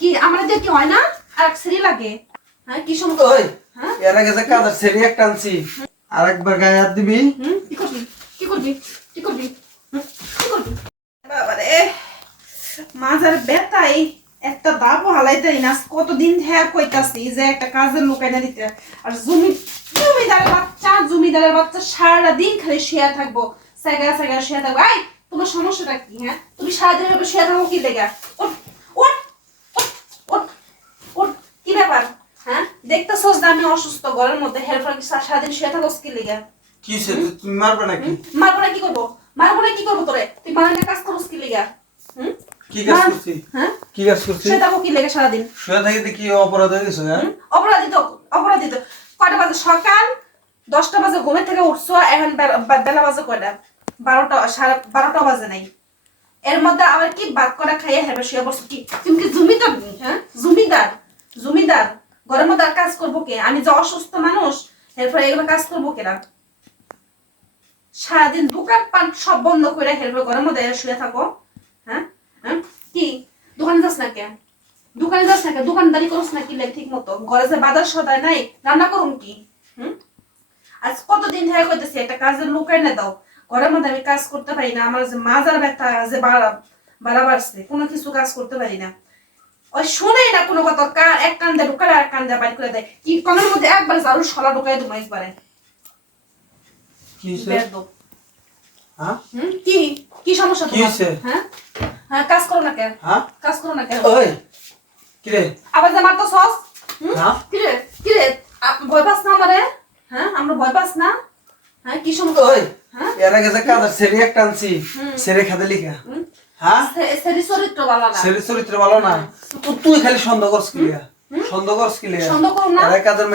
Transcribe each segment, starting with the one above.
কি আমার দিয়ে কি হয় না? আর লাগে। হ্যাঁ কি সমস্যা? ওই হ্যাঁ? এর আগে যে কাজের সেরি একটা আনছি। আরেকবার গায়ে হাত দিবি। কি করবি? কি করবি? কি করবি? কি করবি? বাবারে মাজার বেতাই একটা না। কতদিন হ্যাঁ কইতাছি যে একটা কাজের লোক এনে দিতে। আর জমি জমিদারের বাচ্চা জমিদারের বাচ্চা সারাটা দিন খালি শুয়ে থাকব। সেগা সেগা শুয়ে থাকব। এই তোমার সমস্যাটা কি হ্যাঁ? তুমি সারাদিন শুয়ে থাকো কি লেগা? দেখতেছোস যে আমি অসুস্থ ঘরের মধ্যে হেরফার কি সারাদিন শুয়ে থাকোস কি লেগা? তুমি মারবে নাকি? মারবো না কি করব? মারবো না কি করব তোরে? তুই কাজ করস কি লেগা? হুম? কি কাজ মার- করছি হ্যাঁ? কি কাজ করছি সে থাকো কি লেগে সারাদিন? শুয়ে থাকি কি অপরাধ হয়ে হ্যাঁ? অপরাধী তো অপরাধী তো। কয়টা বাজে? সকাল দশটা বাজে ঘুমের থেকে উঠছো এখন বেলা বাজে কয়টা? বারোটা সাড়ে বারোটা বাজে নাই। এর মধ্যে আবার কি বাদ করা খাইয়ে হেবে শুয়ে কি তুমি কি জমিদার নি, হ্যাঁ জমিদার জমিদার ঘরের মধ্যে আর কাজ করব কে? আমি যে অসুস্থ মানুষ, এরপরে এগুলো কাজ করব কেনা সারাদিন দোকান পান সব বন্ধ করে হেরবে ঘরের মধ্যে শুয়ে থাকো হ্যাঁ? হ্যাঁ? কি? দোকানে যাস না কে? দোকানে যাস না কে? দোকানদারি করস না কি ঠিক মতো ঘরে যে বাজার সদায় নাই, রান্না করুন কি? আজ কতদিন ধরে কইতেছি, একটা কাজের লোক এনে দাও। ঘরের মধ্যে আমি কাজ করতে পারি না, আমার যে মাজার ব্যথা, যে বাড়া বাড়া বাড়ছে, কোনো কিছু কাজ করতে পারি না। ওই শোনেই না কোনো কথা কা- এক ঢুকালে আর এক বাইর করে দেয়। কি মধ্যে একবার জারু সলা ঢুকাই দেবো একবারে। কি। হ্যাঁ? কি? কি সমস্যা কি তোমার? হ্যাঁ? হ্যাঁ কাজ করো না কেন? হ্যাঁ? কাজ করো না কেন? ওই কি রে? আবার যে মারতো সস? হ্যাঁ? কিরে কিরে আপ- ভয় পাস না আমারে? হ্যাঁ আমরা ভয় পাস না? হ্যাঁ কি সমস্যা? ওই হ্যাঁ? এর আগে যে কাজের সেরি একটা আনছি হুম। সেরে খাতে লিখা। হুম? হ্যাঁ? চরিত্র ভালো না। সেরি চরিত্র ভালো না। তো তুই খালি সন্দেহ করস কি? সন্দেহ করস কি? সন্দেহ করো না। কাজের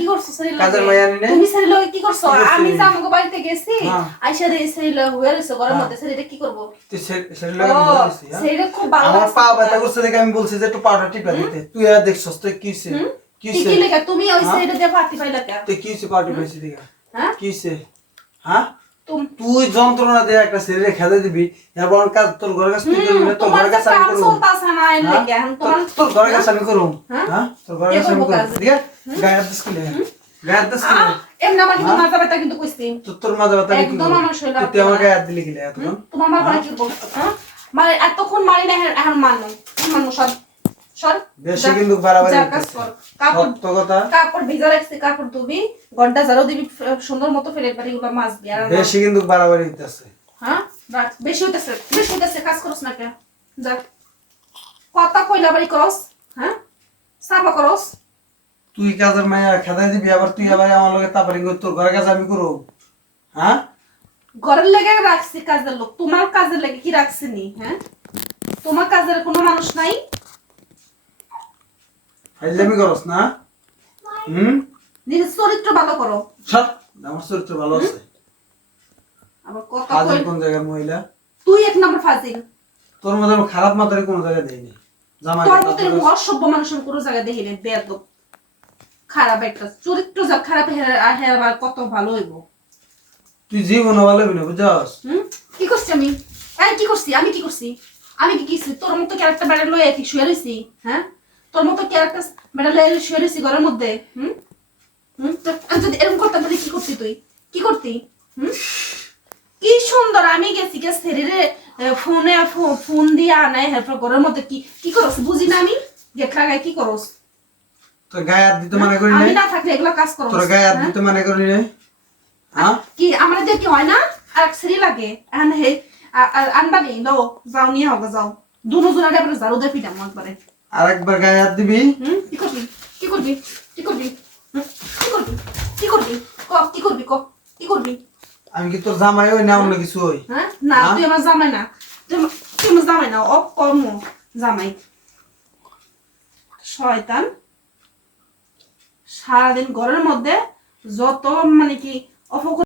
কি করছ সেরি কাজের তুমি কি করছ? করছি? আমি যে বাড়িতে গেছি হ্যাঁ। আইসা রে হয়ে রইছে ঘরের। মধ্যে। সেরিটা কি করব? তুই হ্যাঁ? খুব ভালো আমার পা। ব্যথা করছে দেখে আমি বলছি যে একটু পাউডার টিপা দিতে। তুই আর দেখছস তুই কি হইছে? কি হইছে? তুমি ওই? সেরিটা দিয়ে পাতি পাইলা কে তুই কি হইছে দেখা? হ্যাঁ? কি হইছে? হ্যাঁ? তুই যন্ত্রণা দিয়ে একটা শরীরে খেলে দিবি আমার কাজ তোর ঘরের কাছে তুই করবি তোর তোমার ঘরের কাছে আমি করব। হ্যাঁ? তোর- ঘরের কাছে আমি করব। হ্যাঁ? হ্যাঁ? তোর ঘরের কাছে আমি করব ঠিক আছে গায়ে হাত দিস কি লেগে? গায়ে কি লেগে? এমনি আমার কিন্তু হ্যাঁ? মাথা ব্যথা কিন্তু কইছি। তোর তোর মাঝে ব্যথা কি একদম আমার শরীরে তুই- হাত দিলি কি লেগে হ্যাঁ? মানে এতক্ষণ মারি না এখন- মানো মানো সর সর। বেশি কিন্তু বাড়াবাড়ি যা, হইতেছে। কাজ কর। কাপড় কথা। কাপড় ভিজা রাখছি কাপড় ধুবি ঘণ্টা ঝাড়ু দিবি সুন্দর মতো ফেলে পারি ওগুলো মাছ দিয়ে বেশি কিন্তু বাড়াবাড়ি হইতেছে। হ্যাঁ? বেশি হইতেছে বেশি হইতেছে কাজ করস না কে? যা। কথা কইলা বাড়ি করস হ্যাঁ? সাফা করস। তুই কাজের মায়া খেদাই দিবি আবার তুই আবার আমার লগে তাপারিং কর তোর ঘরের কাছে আমি করব। হ্যাঁ? ঘরের লেগে রাখছি কাজের লোক তোমার কাজের লেগে কি রাখছি নি হ্যাঁ? তোমার কাজের কোনো মানুষ নাই? ফাইজলামি করস না? হুম? নিজের চরিত্র ভালো করো। সব আমার চরিত্র ভালো আছে। আবার কথা কোন জায়গার মহিলা? তুই এক নম্বর ফাজিল। তোর মধ্যে আমি খারাপ কোনো জায়গায় দেয়নি জামাই তোর এরকম অসভ্য মানুষের কোনো জায়গায় বেয়াদব। খারাপ একটা চরিত্র যা খারাপ হেরা হেরা কত ভালো হইব। তুই জীবনে ভালো হবি না বুঝছস? হুম? কি করছি আমি? এই কি করছি? আমি কি করছি? আমি কি কিছু? তোর মতো ক্যারেক্টার বেড়া লয়ে কি শুয়ে রইছি হ্যাঁ? তোর মতো ক্যারেক্টার শুয়ে রইছি ঘরের মধ্যে? হুম? যদি এরকম করতাম তাহলে কি করতি তুই? কি করতি? হুম? কি সুন্দর আমি গেছি গে শরীরে ফোনে ফোন দিয়ে আনাই এরপর ঘরের মধ্যে কি কি করস? বুঝি না আমি? গেট লাগাই কি করস? তোর গায়ে হাত দিতে মানে করি আমি না থাকলে এগুলো কাজ করস। তোর গায়ে হাত হ্যাঁ? দিতে মানে করি নাই? হ্যাঁ কি আমার দিয়ে কি হয় না? আর সিঁড়ি লাগে। এখন হে আ- আর আনবানি লো যাও নিয়ে হবে যাও। দুনো জোড়া দিয়ে পিটাম একবারে। আরেকবার গায়ে হাত দিবি? কি করবি? কি করবি? কি করবি? কি করবি? কি করবি? ক কি করবি? ক কি করবি? আমি কি তোর জামাই হই না অন্য কিছু হই? হ্যাঁ? না হ্যাঁ? তুই আমার জামাই না। তুই আমার- জামাই না অ কর্ম জামাই। শয়তান সারাদিন ঘরের মধ্যে যত মানে কি অপকর্ম